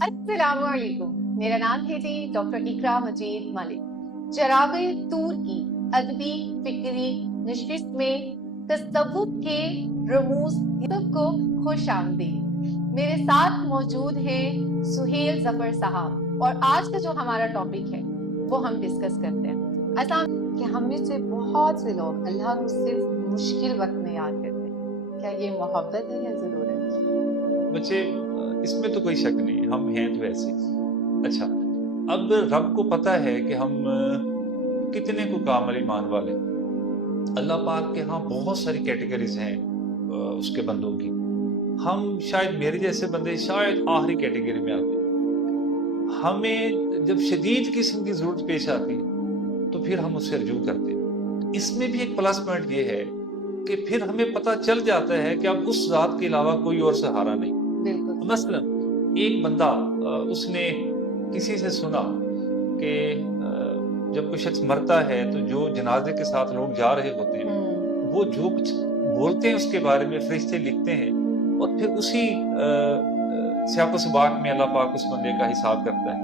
السلام علیکم، میرا نام ہے جی ڈاکٹر اقرا مجید ملک۔ چراغ طور کی ادبی فکری نشست میں تصوف کے رموز سب کو خوش آمدید۔ میرے ساتھ موجود ہیں سہیل ظفر صاحب، اور آج کا جو ہمارا ٹاپک ہے وہ ہم ڈسکس کرتے ہیں۔ ایسا کہ ہم میں سے بہت سے لوگ اللہ کو صرف مشکل وقت میں یاد کرتے ہیں۔ کیا یہ محبت ہے یا ضرورت؟ بچے اس میں تو کوئی شک نہیں، ہم ہیں تو ایسے۔ اچھا، اب رب کو پتا ہے کہ ہم کتنے کو کامل ایمان والے۔ اللہ پاک کے ہاں بہت ساری کیٹیگریز ہیں اس کے بندوں کی۔ ہم شاید میرے جیسے بندے شاید آخری کیٹیگری میں آتے ہیں۔ ہمیں جب شدید قسم کی ضرورت پیش آتی ہے تو پھر ہم اس سے رجوع کرتے ہیں۔ اس میں بھی ایک پلس پوائنٹ یہ ہے کہ پھر ہمیں پتہ چل جاتا ہے کہ اب اس ذات کے علاوہ کوئی اور سہارا نہیں۔ مثلا ایک بندہ اس نے کسی سے سنا کہ جب کوئی شخص مرتا ہے تو جو جنازے کے ساتھ لوگ جا رہے ہوتے ہیں وہ جو کچھ بولتے ہیں اس کے بارے میں فرشتے لکھتے ہیں، اور پھر اسی سیاق و سباق میں اللہ پاک اس بندے کا حساب کرتا ہے۔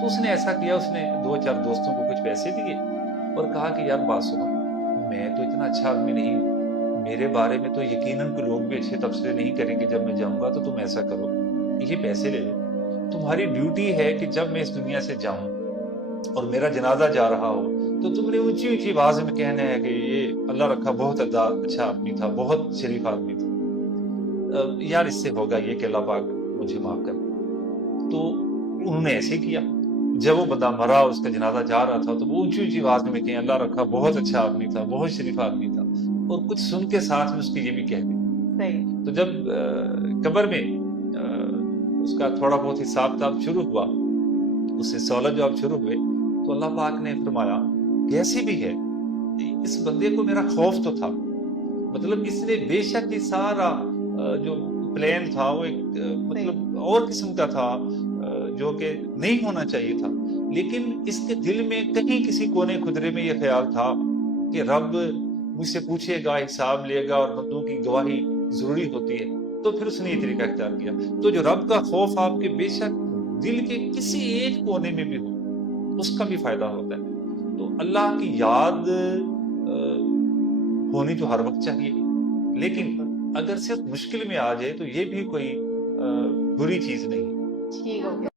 تو اس نے ایسا کیا، اس نے 2-4 دوستوں کو کچھ پیسے دیے اور کہا کہ یار بات سنو، میں تو اتنا اچھا آدمی نہیں ہوں، میرے بارے میں تو یقیناً کوئی لوگ بھی اچھے تبصرے نہیں کریں گے، جب میں جاؤں گا تو تم ایسا کرو، یہ پیسے لے لو، تمہاری ڈیوٹی ہے کہ جب میں اس دنیا سے جاؤں اور میرا جنازہ جا رہا ہو تو تم نے اونچی اونچی آواز میں کہنا ہے کہ یہ اللہ رکھا بہت اچھا آدمی تھا، بہت شریف آدمی تھا، یار اس سے ہوگا یہ کہ اللہ پاک مجھے معاف کر۔ تو انہوں نے ایسے کیا، جب وہ بندہ مرا اس کا جنازہ جا رہا تھا تو وہ اونچی اونچی آواز میں کہیں اللہ رکھا بہت اچھا آدمی تھا، بہت شریف آدمی تھا، اور کچھ سن کے ساتھ میں اس کی یہ بھی کہہ دی۔ تو جب قبر میں اس کا تھوڑا بہت حساب کتاب شروع ہوا، اس سے سوالات جواب شروع ہوئے، تو اللہ پاک نے فرمایا کیسی بھی ہے اس بندے کو میرا خوف تو تھا، مطلب اس نے بے شک یہ سارا جو پلان تھا وہ ایک مطلب اور قسم کا تھا جو کہ نہیں ہونا چاہیے تھا، لیکن اس کے دل میں کہیں کسی کونے خدرے میں یہ خیال تھا کہ رب مجھ سے پوچھے گا، حساب لے گا، اور بندوں کی گواہی ضروری ہوتی ہے، تو پھر اس نے یہ طریقہ اختیار کیا۔ تو جو رب کا خوف آپ کے بے شک دل کے کسی ایک کونے میں بھی ہو، اس کا بھی فائدہ ہوتا ہے۔ تو اللہ کی یاد ہونی تو ہر وقت چاہیے، لیکن اگر صرف مشکل میں آ جائے تو یہ بھی کوئی بری چیز نہیں۔